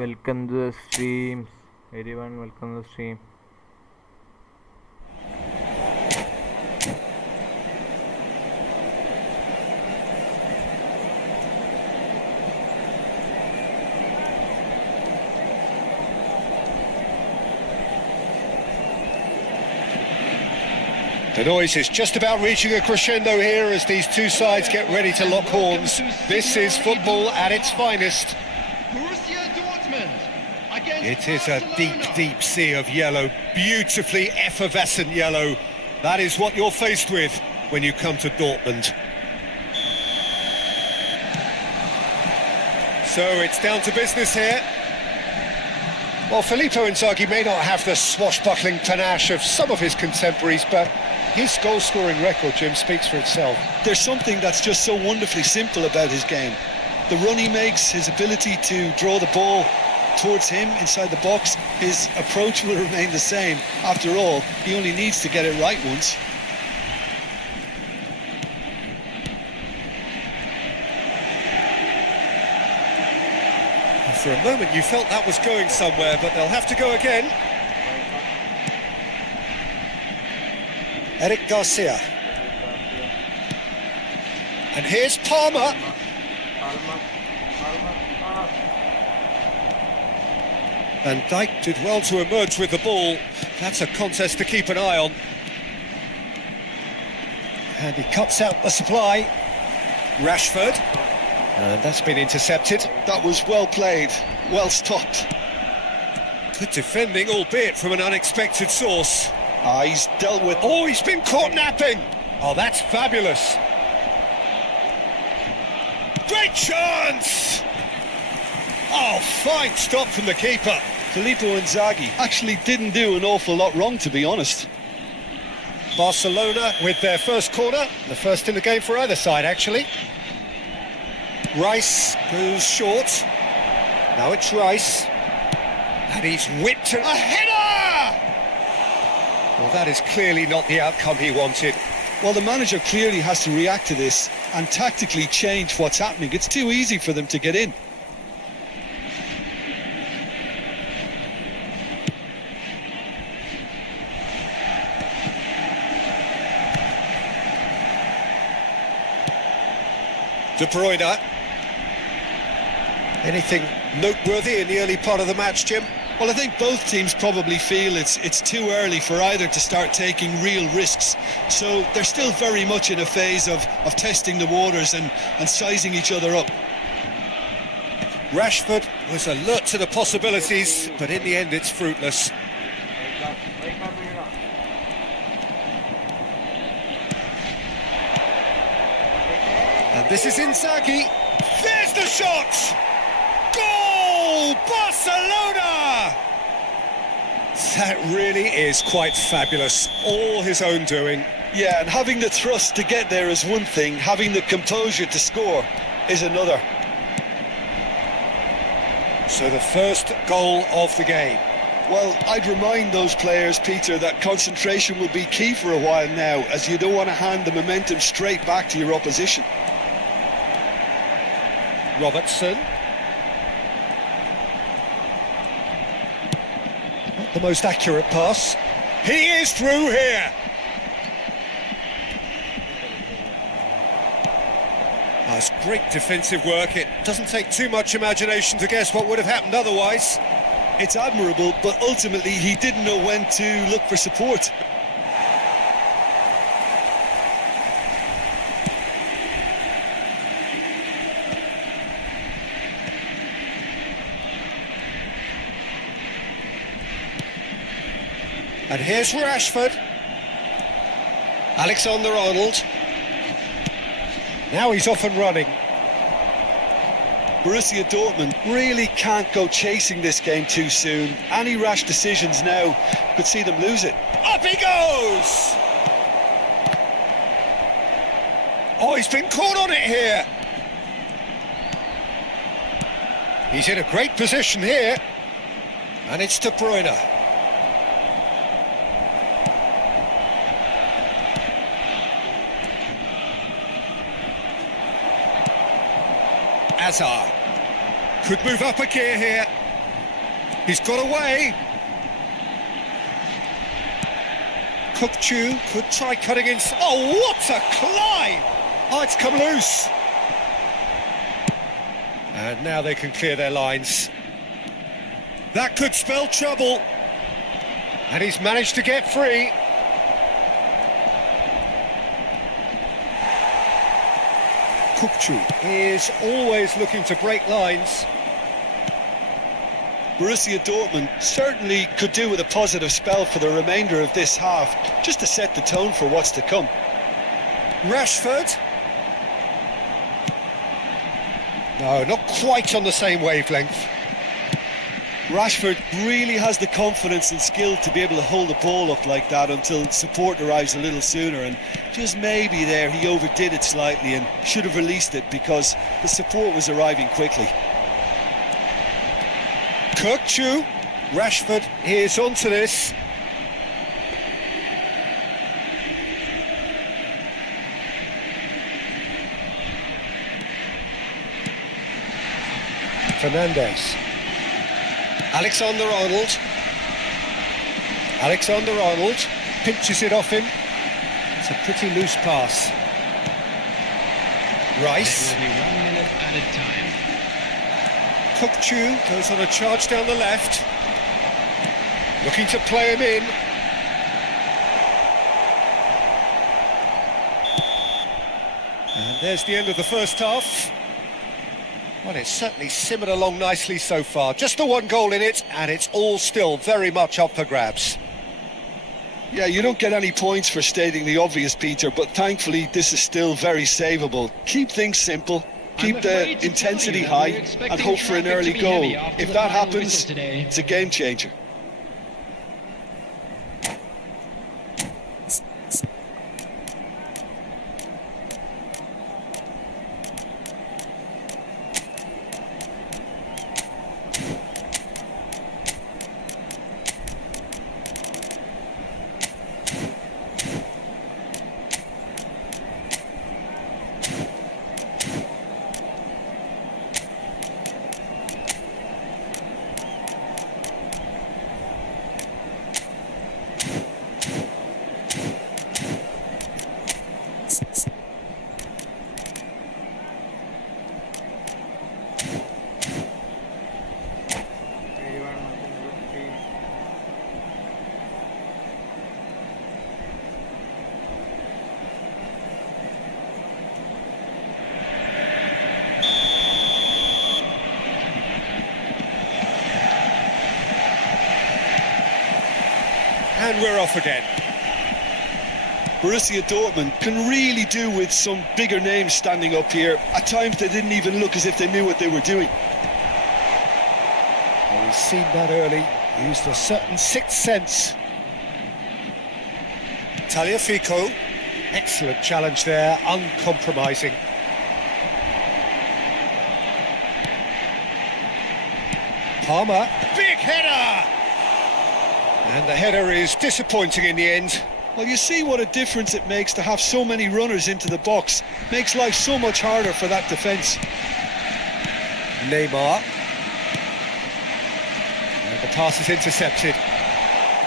Welcome to the stream. Everyone, welcome to the stream. The noise is just about reaching a crescendo here as these two sides get ready to lock horns. This is football at its finest. It is a deep, deep sea of yellow, beautifully effervescent yellow. That is what you're faced with when you come to Dortmund. So it's down to business here. Well, Filippo Inzaghi may not have the swashbuckling panache of some of his contemporaries, but his goal-scoring record, Jim, speaks for itself. There's something that's just so wonderfully simple about his game. The run he makes, his ability to draw the ball towards him inside the box, his approach will remain the same. After all, he only needs to get it right once. For a moment you felt that was going somewhere, but they'll have to go again. Eric Garcia. And here's Palmer. And Dijk did well to emerge with the ball. That's a contest to keep an eye on. And he cuts out the supply. Rashford. And that's been intercepted. That was well played, well stopped. Good defending, albeit from an unexpected source. He's dealt with... Oh, he's been caught napping! Oh, that's fabulous. Great chance! Oh, fine stop from the keeper. Filippo Inzaghi actually didn't do an awful lot wrong, to be honest. Barcelona with their first corner, the first in the game for either side, actually. Rice goes short. Now it's Rice. And he's whipped a header! Well, that is clearly not the outcome he wanted. Well, the manager clearly has to react to this and tactically change what's happening. It's too easy for them to get in. De Bruyne. Anything noteworthy in the early part of the match, Jim? Well, I think both teams probably feel it's too early for either to start taking real risks. So they're still very much in a phase of testing the waters and sizing each other up. Rashford was alert to the possibilities, but in the end it's fruitless. And this is Inzaghi. There's the shot! Goal! Barcelona! That really is quite fabulous. All his own doing. Yeah, and having the thrust to get there is one thing. Having the composure to score is another. So the first goal of the game. Well, I'd remind those players, Peter, that concentration will be key for a while now, as you don't want to hand the momentum straight back to your opposition. Robertson. Not the most accurate pass. He is through here. That's great defensive work. It doesn't take too much imagination to guess what would have happened otherwise. It's admirable, but ultimately he didn't know when to look for support. And here's Rashford. Alexander-Arnold. Now he's off and running. Borussia Dortmund really can't go chasing this game too soon. Any rash decisions now could see them lose it. Up he goes! Oh, he's been caught on it here. He's in a great position here. And it's De Bruyne. Hazard could move up a gear here. He's got away. Kukchu could try cutting in. Oh, what a climb! Oh, it's come loose. And now they can clear their lines. That could spell trouble. And he's managed to get free. Kukchu is always looking to break lines. Borussia Dortmund certainly could do with a positive spell for the remainder of this half, just to set the tone for what's to come. Rashford. No, not quite on the same wavelength. Rashford really has the confidence and skill to be able to hold the ball up like that until support arrives a little sooner, and just maybe there he overdid it slightly and should have released it because the support was arriving quickly. Kukchu. Rashford is onto this. Fernandez. Alexander-Arnold. Alexander-Arnold pinches it off him. It's a pretty loose pass. Rice. It will be 1 minute added time. Kukchu goes on a charge down the left. Looking to play him in. And there's the end of the first half. Well, it's certainly simmered along nicely so far. Just the one goal in it, and it's all still very much up for grabs. Yeah, you don't get any points for stating the obvious, Peter, but thankfully this is still very savable. Keep things simple, keep the intensity high, and hope for an early goal. If that happens, it's a game changer. And we're off again. Borussia Dortmund can really do with some bigger names standing up here. At times they didn't even look as if they knew what they were doing. Well, we've seen that early. Used a certain sixth sense. Tagliafico. Excellent challenge there, uncompromising. Palmer. Big header! And the header is disappointing in the end. Well, you see what a difference it makes to have so many runners into the box. Makes life so much harder for that defence. Neymar. And the pass is intercepted.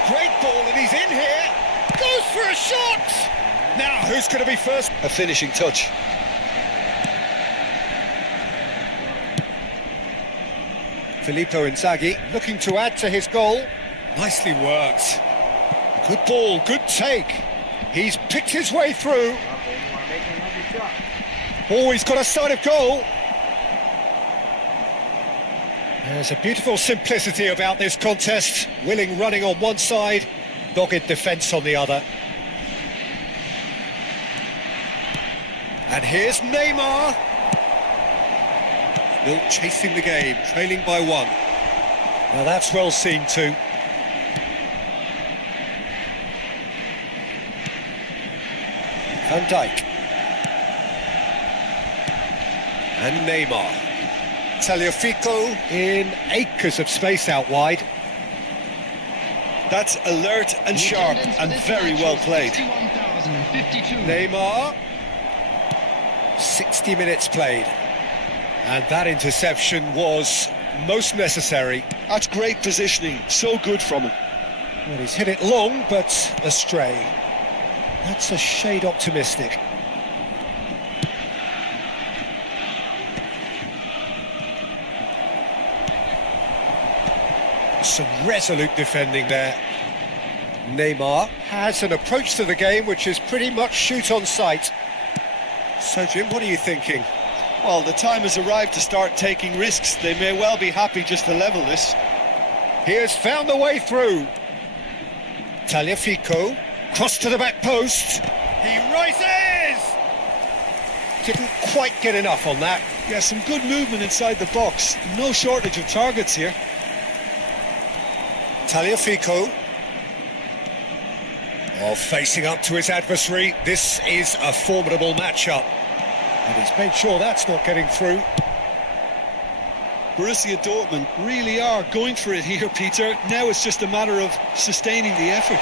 Great ball, and he's in here. Goes for a shot! Now, who's going to be first? A finishing touch. Filippo Inzaghi looking to add to his goal. Nicely worked. Good ball, good take. He's picked his way through. Oh, he's got a side of goal. There's a beautiful simplicity about this contest. Willing running on one side, dogged defence on the other. And here's Neymar. Still chasing the game, trailing by one. Now that's well seen too. Van Dijk. And Neymar. Tagliafico in acres of space out wide. That's alert and sharp and very well played. Neymar. 60 minutes played. And that interception was most necessary. That's great positioning, so good from him. Well, he's hit it long, but astray. That's a shade optimistic. Some resolute defending there. Neymar has an approach to the game which is pretty much shoot on sight. So, Jim, what are you thinking? Well, the time has arrived to start taking risks. They may well be happy just to level this. He has found the way through. Tagliafico, cross to the back post. He rises! Didn't quite get enough on that. Yeah, some good movement inside the box. No shortage of targets here. Tagliafico. Oh, facing up to his adversary. This is a formidable matchup. And he's made sure that's not getting through. Borussia Dortmund really are going for it here, Peter. Now it's just a matter of sustaining the effort.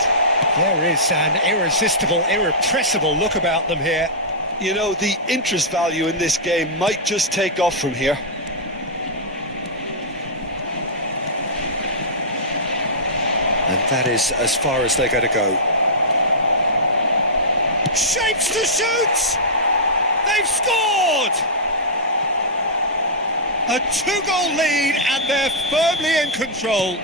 There is an irresistible, irrepressible look about them here. You know, the interest value in this game might just take off from here. And that is as far as they're going to go. Shapes to shoot! They've scored! A 2-goal lead and they're firmly in control.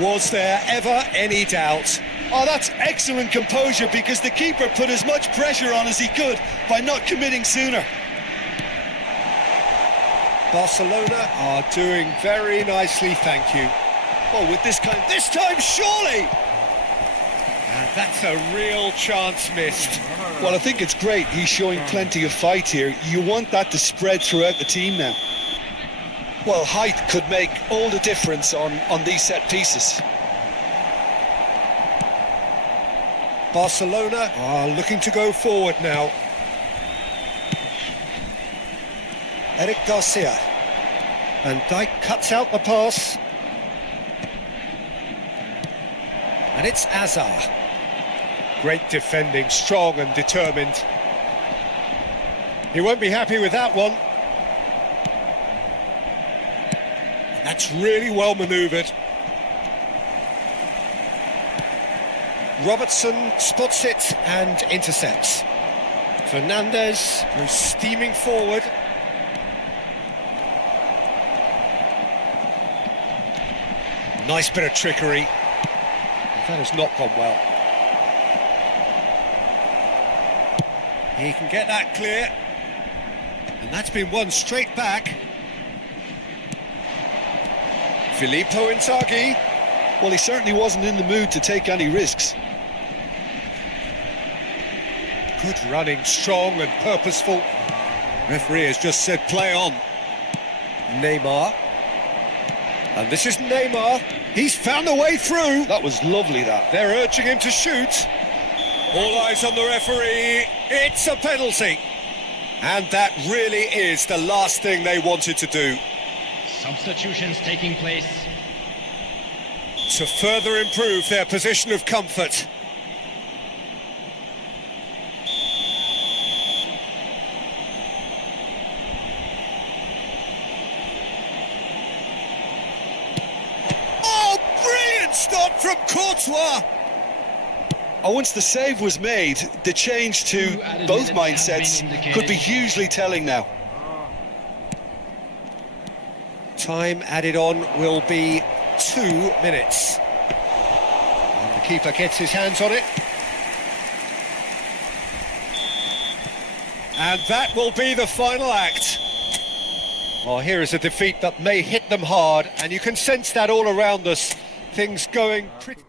Was there ever any doubt? Oh, that's excellent composure because the keeper put as much pressure on as he could by not committing sooner. Barcelona are doing very nicely, thank you. Oh, with this time surely! And that's a real chance missed. Well, I think it's great. He's showing plenty of fight here. You want that to spread throughout the team now. Well, height could make all the difference on these set pieces. Barcelona are looking to go forward now. Eric Garcia. Van Dijk cuts out the pass. And it's Azar. Great defending, strong and determined. He won't be happy with that one. That's really well manoeuvred. Robertson spots it and intercepts. Fernandez goes steaming forward. Nice bit of trickery. That has not gone well. He can get that clear. And that's been won straight back. Filippo Inzaghi. Well, he certainly wasn't in the mood to take any risks. Good running, strong and purposeful. Referee has just said play on. Neymar. And this is Neymar. He's found a way through. That was lovely, that. They're urging him to shoot. All eyes on the referee. It's a penalty. And that really is the last thing they wanted to do. Substitutions taking place. To further improve their position of comfort. Oh, brilliant stop from Courtois! Once the save was made, the change to both mindsets could be hugely telling now. Time added on will be 2 minutes. And the keeper gets his hands on it. And that will be the final act. Well, here is a defeat that may hit them hard, and you can sense that all around us. Things going pretty...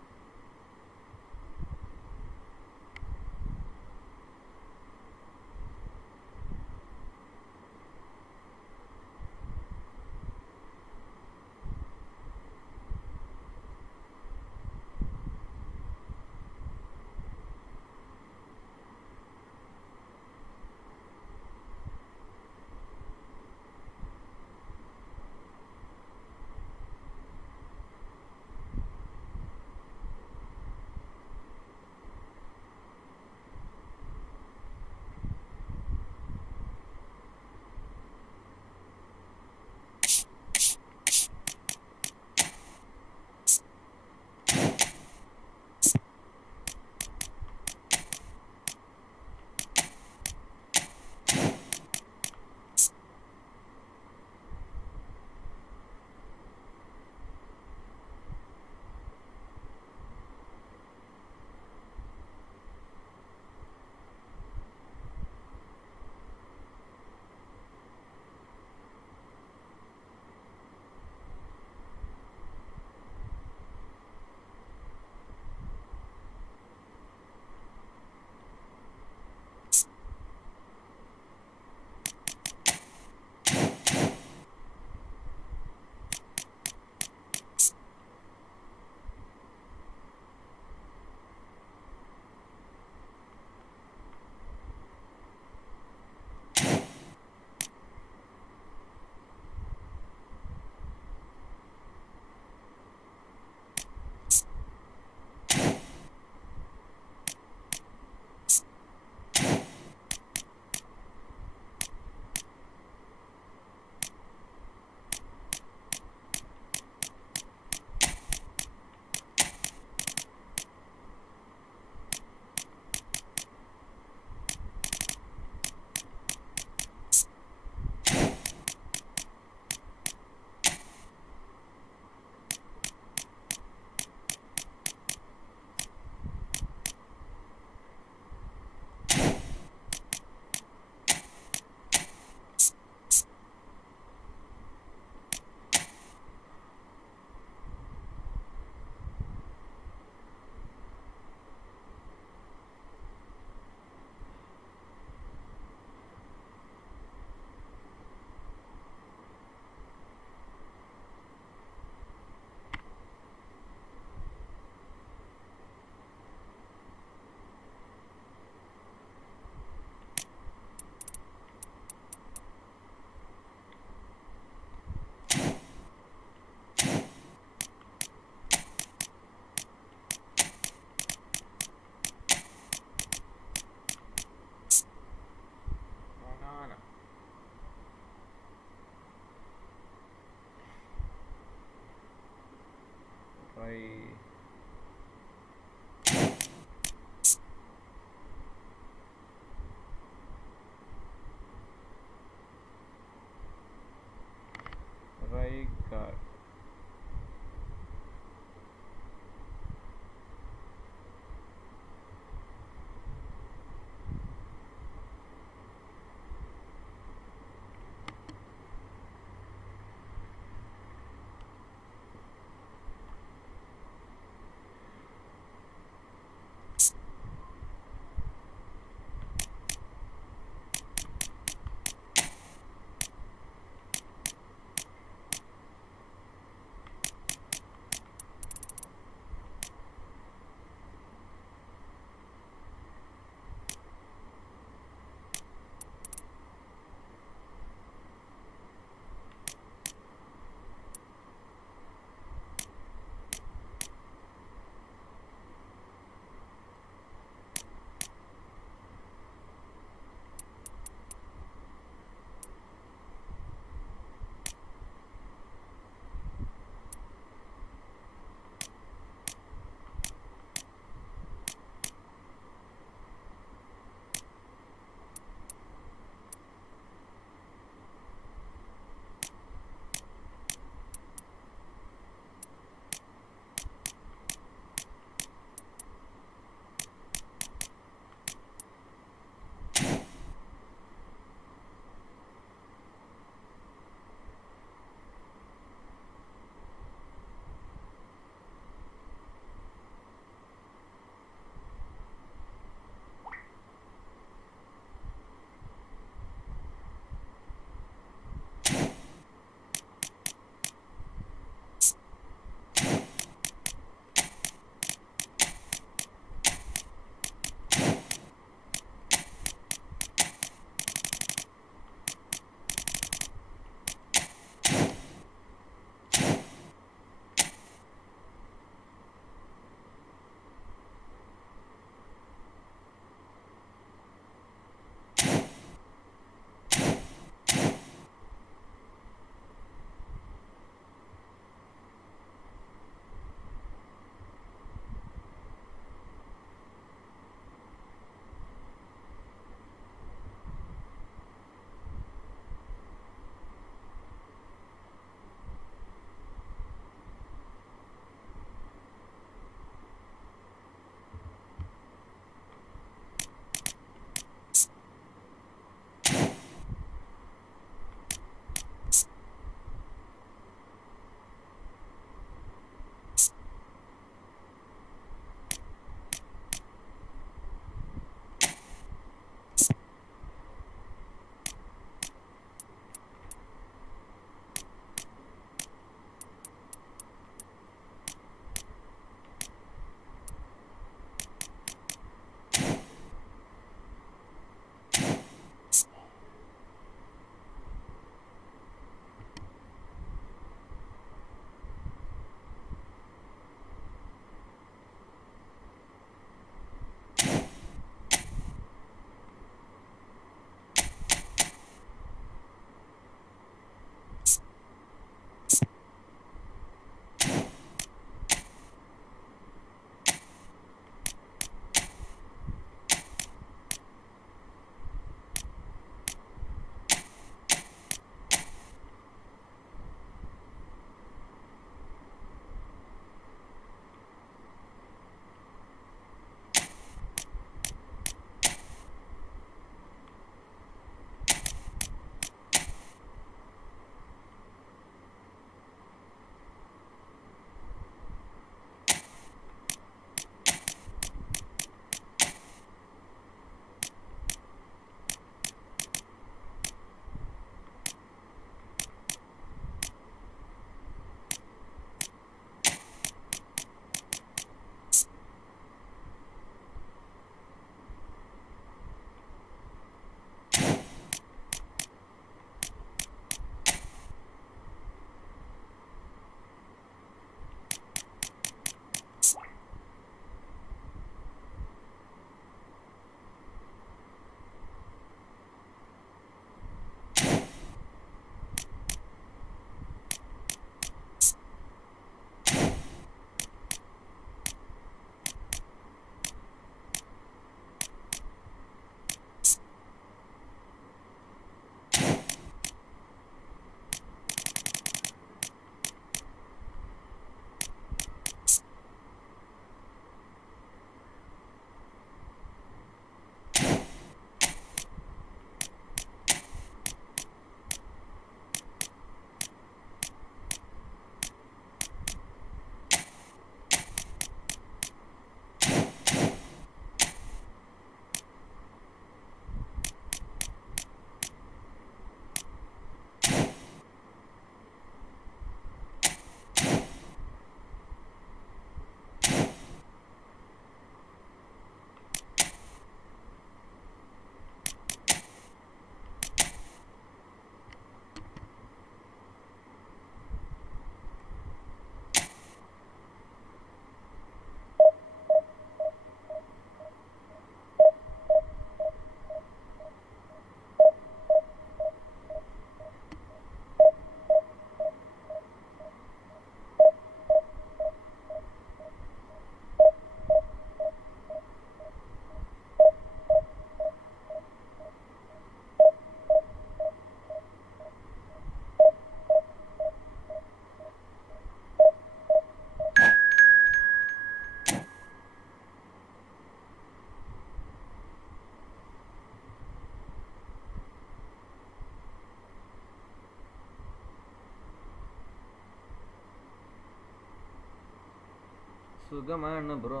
സുഖമാണ് bro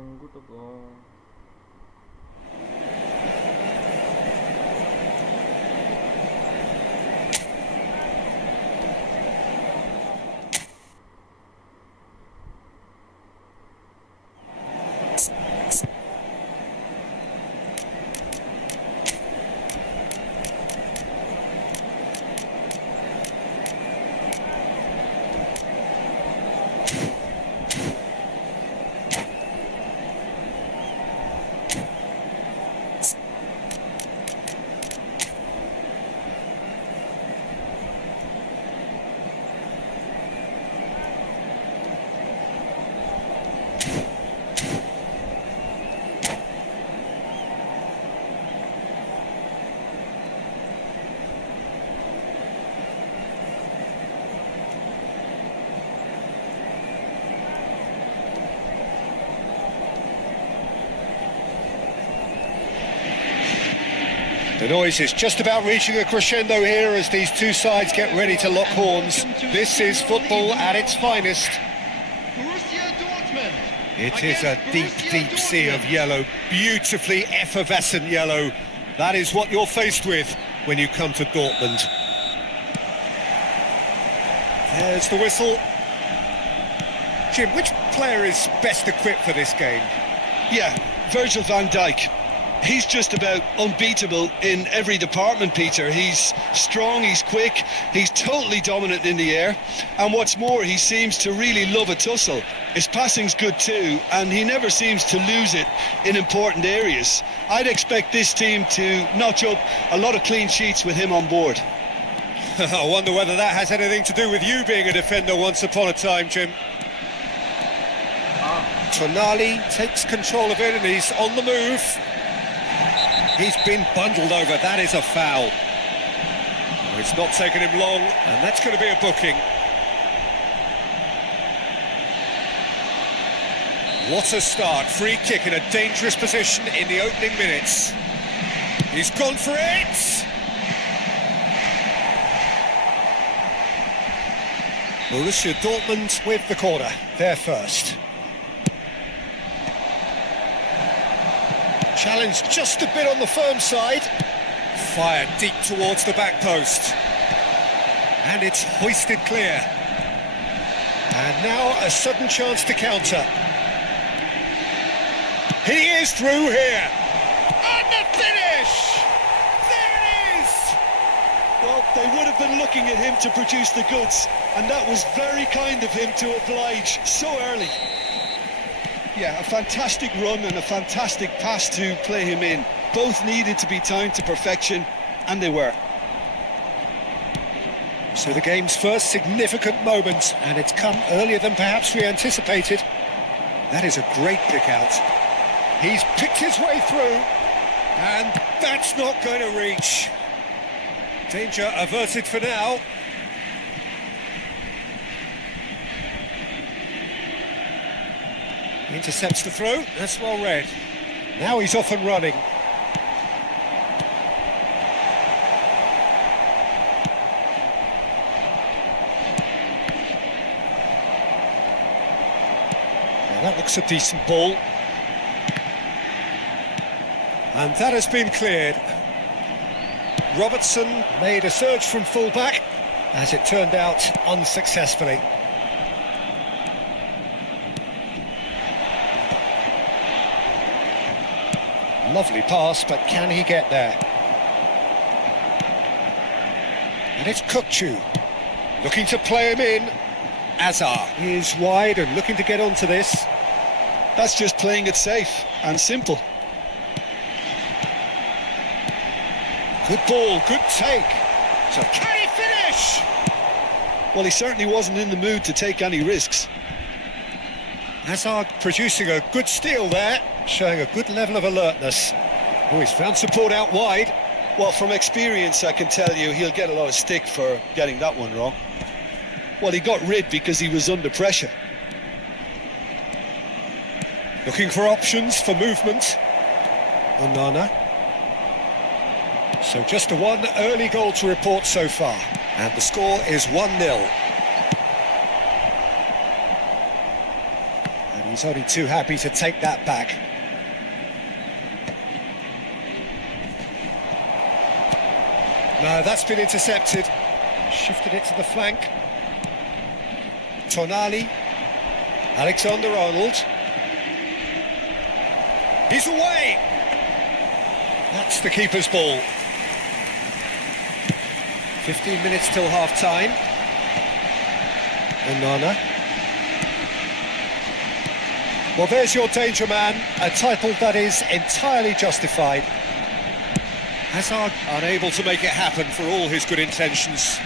ഇങ്ങോട്ട് പോ The noise is just about reaching a crescendo here as these two sides get ready to lock horns. This is football at its finest. It is a deep, deep sea of yellow, beautifully effervescent yellow. That is what you're faced with when you come to Dortmund. There's the whistle. Jim, which player is best equipped for this game? Yeah, Virgil van Dijk. He's just about unbeatable in every department, Peter. He's strong, he's quick, he's totally dominant in the air, and what's more, he seems to really love a tussle. His passing's good too, and he never seems to lose it in important areas. I'd expect this team to notch up a lot of clean sheets with him on board. I wonder whether that has anything to do with you being a defender once upon a time, Jim. Tonali takes control of it and he's on the move. He's been bundled over, that is a foul. It's not taken him long, and that's going to be a booking. What a start, free kick in a dangerous position in the opening minutes. He's gone for it! Borussia Dortmund with the corner, they're first. Challenge just a bit on the firm side. Fired deep towards the back post. And it's hoisted clear. And now a sudden chance to counter. He is through here. And the finish! There it is! Well, they would have been looking at him to produce the goods, and that was very kind of him to oblige so early. Yeah, a fantastic run and a fantastic pass to play him in. Both needed to be timed to perfection, and they were. So the game's first significant moment, and it's come earlier than perhaps we anticipated. That is a great pick out. He's picked his way through, and that's not going to reach. Danger averted for now. Intercepts the throw, that's well read. Now he's off and running. Now that looks a decent ball. And that has been cleared. Robertson made a surge from full-back, as it turned out unsuccessfully. Lovely pass, but can he get there? And it's Kukçu, looking to play him in. Azar is wide and looking to get onto this. That's just playing it safe and simple. Good ball, good take. So can he finish? Well, he certainly wasn't in the mood to take any risks. Hazard producing a good steal there, showing a good level of alertness. Oh, he's found support out wide. Well, from experience, I can tell you he'll get a lot of stick for getting that one wrong. Well, he got rid because he was under pressure. Looking for options for movement. Onana. So just a one early goal to report so far. And the score is 1-0. And He's only too happy to take that back. No, that's been intercepted. Shifted it to the flank. Tonali. Alexander-Arnold. He's away! That's the keeper's ball. 15 minutes till half-time. Onana. Well, there's your danger man, a title that is entirely justified. Hazard unable to make it happen for all his good intentions.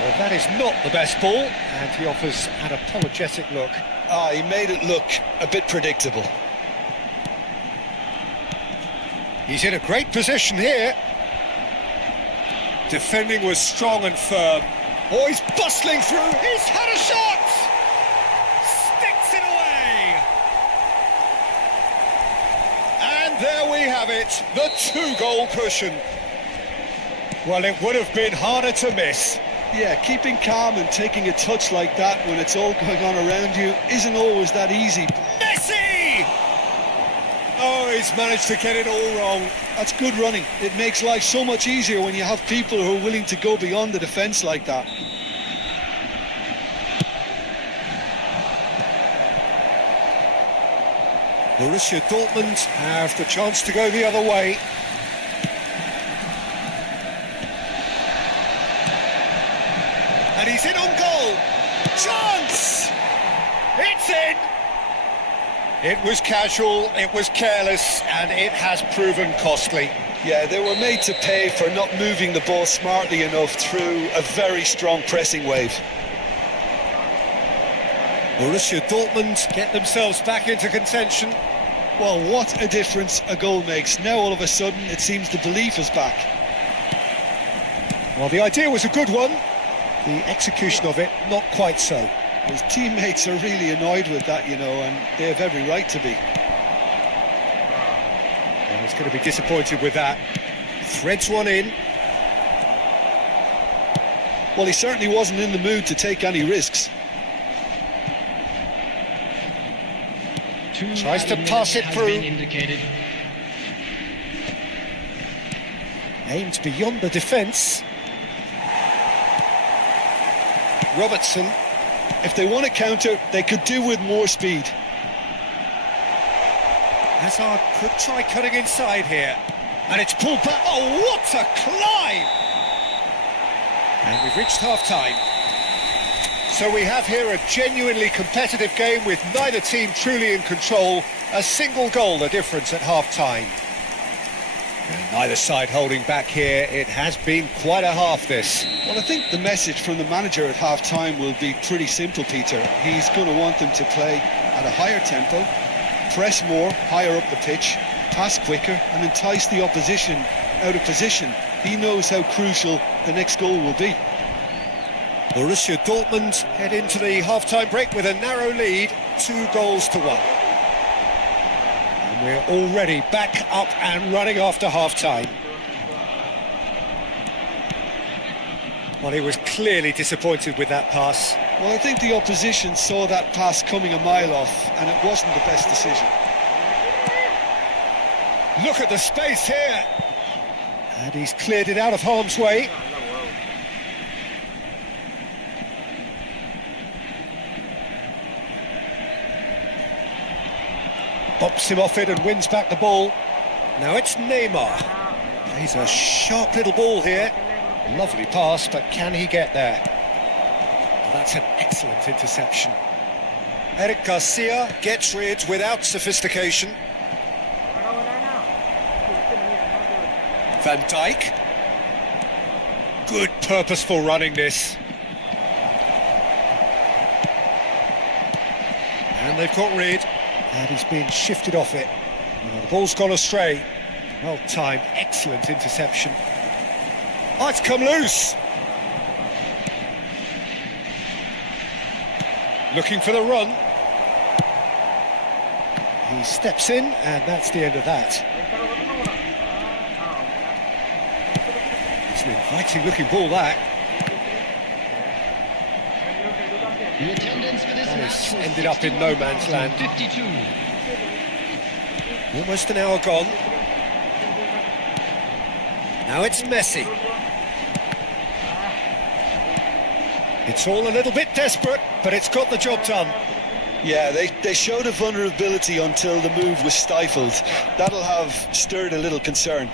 Well, that is not the best ball, and he offers an apologetic look. He made it look a bit predictable. He's in a great position here. Defending was strong and firm. Oh, he's bustling through. He's had a shot! Sticks it away! And there we have it, the 2-goal cushion. Well, it would have been harder to miss. Yeah, keeping calm and taking a touch like that when it's all going on around you isn't always that easy. Messi! Oh, he's managed to get it all wrong. That's good running. It makes life so much easier when you have people who are willing to go beyond the defence like that. Borussia Dortmund have the chance to go the other way. And he's in on goal. Chance! It's in! It was casual, it was careless, and it has proven costly. Yeah, they were made to pay for not moving the ball smartly enough through a very strong pressing wave. Borussia Dortmund get themselves back into contention. Well, what a difference a goal makes. Now all of a sudden it seems the belief is back. Well, the idea was a good one. The execution of it, not quite so. His teammates are really annoyed with that, you know, and they have every right to be. Well, he's going to be disappointed with that. Threads one in. Well, he certainly wasn't in the mood to take any risks. Tries to pass it through. Aimed beyond the defence. Robertson. If they want to counter, they could do with more speed. Hazard could try cutting inside here. And it's pulled back. Oh, what a climb! And we've reached half-time. So we have here a genuinely competitive game with neither team truly in control. A single goal the difference at half-time. Neither side holding back here. It has been quite a half, this. Well, I think the message from the manager at half-time will be pretty simple, Peter. He's going to want them to play at a higher tempo, press more, higher up the pitch, pass quicker and entice the opposition out of position. He knows how crucial the next goal will be. Borussia Dortmund head into the half-time break with a narrow lead, 2-1. And we're already back up and running after half-time. Well, he was clearly disappointed with that pass. Well, I think the opposition saw that pass coming a mile off, and it wasn't the best decision. Look at the space here. And he's cleared it out of harm's way. Bops him off it and wins back the ball. Now it's Neymar. He's a sharp little ball here. Lovely pass, but can he get there? That's an excellent interception. Eric Garcia gets rid without sophistication. Van Dijk. Good purposeful running this. And they've got rid. And he's been shifted off it. Well, the ball's gone astray. Well timed, excellent interception. Oh, it's come loose. Looking for the run. He steps in, and that's the end of that. It's an inviting looking ball, that. The attendance for this That match has was ended up in no man's land. 52. Almost an hour gone. Now it's Messi. It's all a little bit desperate, but it's got the job done. Yeah, they showed a vulnerability until the move was stifled. That'll have stirred a little concern.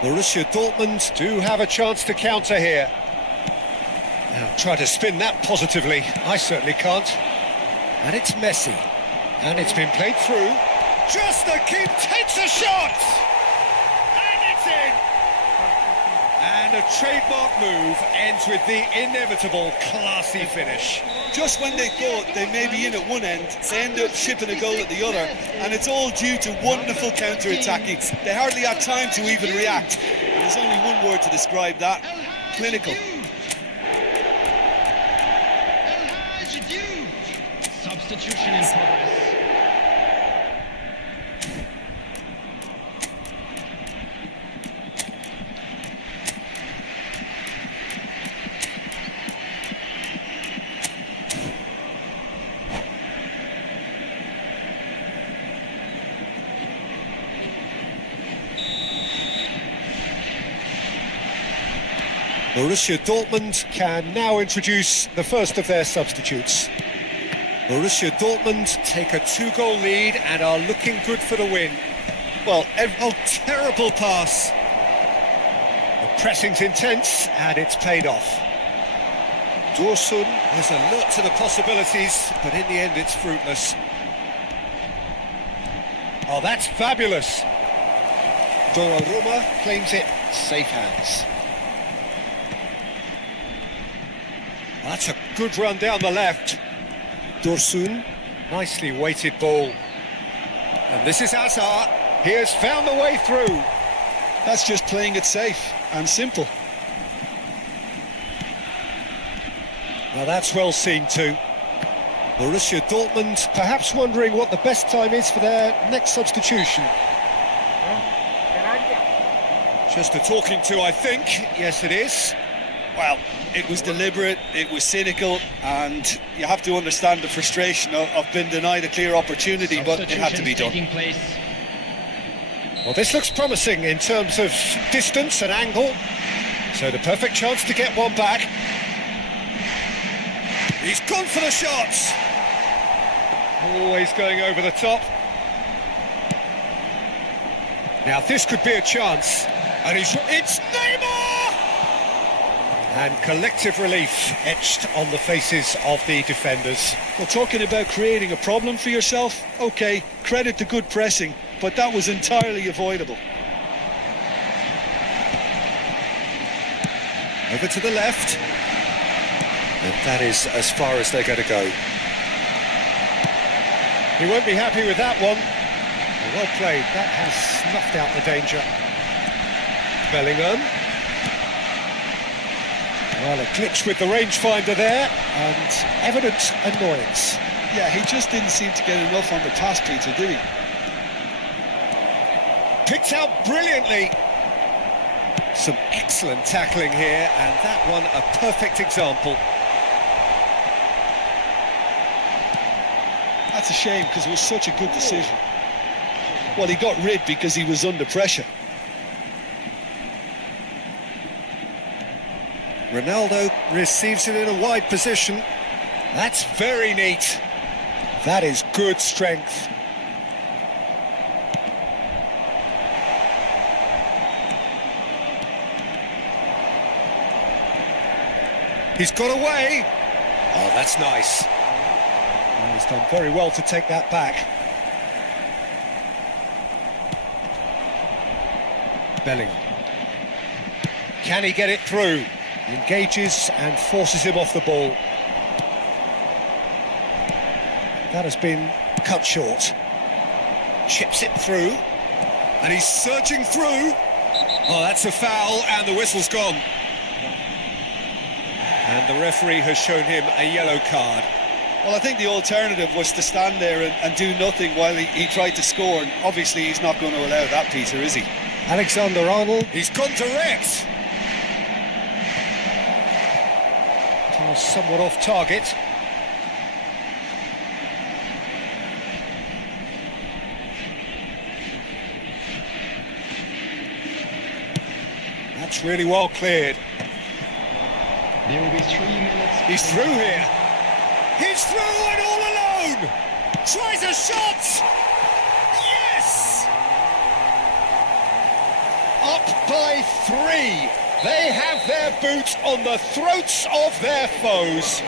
Borussia Dortmund do have a chance to counter here. Now try to spin that positively. I certainly can't. And it's Messi. And it's been played through. Just the keep takes a shot! And it's in! And a trademark move ends with the inevitable classy finish. Just when they thought they may be in at one end, they end up shipping a goal at the other, and it's all due to wonderful counter-attacking. They hardly had time to even react. And there's only one word to describe that: clinical. Substitution in progress. Borussia Dortmund can now introduce the first of their substitutes. Borussia Dortmund take a 2-goal lead and are looking good for the win. Well, terrible pass. The pressing's intense and it's paid off. Dursun is alert to the possibilities, but in the end it's fruitless. Oh, that's fabulous. Donnarumma claims it, safe hands. That's a good run down the left. Dursun, nicely weighted ball. And this is Hazard. He has found the way through. That's just playing it safe and simple. Now that's well seen too. Borussia Dortmund perhaps wondering what the best time is for their next substitution. Just a talking to, I think. Yes, it is. Well, it was deliberate, it was cynical, and you have to understand the frustration of being denied a clear opportunity, but it had to be done. Taking place. Well, this looks promising in terms of distance and angle. So the perfect chance to get one back. He's gone for the shots. Always going over the top. Now this could be a chance. And it's Neymar! And collective relief etched on the faces of the defenders. Well, talking about creating a problem for yourself, OK, credit to good pressing, but that was entirely avoidable. Over to the left. And that is as far as they're going to go. He won't be happy with that one. Well played, that has snuffed out the danger. Bellingham. Well, a glitch with the rangefinder there, and evident annoyance. Yeah, he just didn't seem to get enough on the pass, Peter, did he? Picked out brilliantly. Some excellent tackling here, and that one a perfect example. That's a shame, because it was such a good decision. Well, he got rid because he was under pressure. Ronaldo receives it in a wide position. That's very neat. That is good strength. He's got away. Oh, that's nice. Well, he's done very well to take that back. Bellingham. Can he get it through? Engages and forces him off the ball. That has been cut short. Chips it through. And he's surging through. Oh, that's a foul, and the whistle's gone. And the referee has shown him a yellow card. Well, I think the alternative was to stand there and do nothing while he tried to score. And obviously, he's not going to allow that, Peter, is he? Alexander-Arnold. He's gone direct. somewhat off target. That's really well cleared. There will be 3 minutes. He's through here. He's through and all alone. Tries a shot. Yes! Up by 3. They have their boots on the throats of their foes.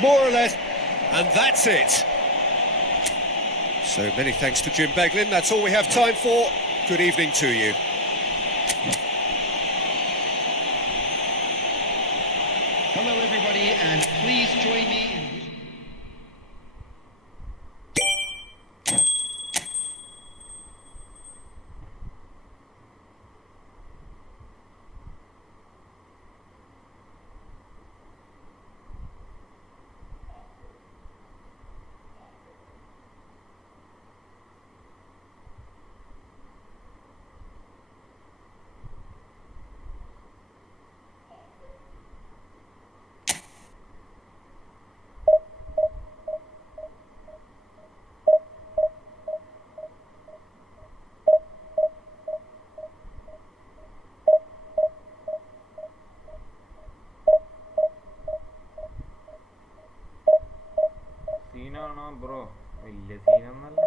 More or less. And that's it. So many thanks to Jim Beglin. That's all we have time for. Good evening to you. Hello, everybody, and please join me in. സീനാണോ bro? വലിയ സീനൊന്നല്ല.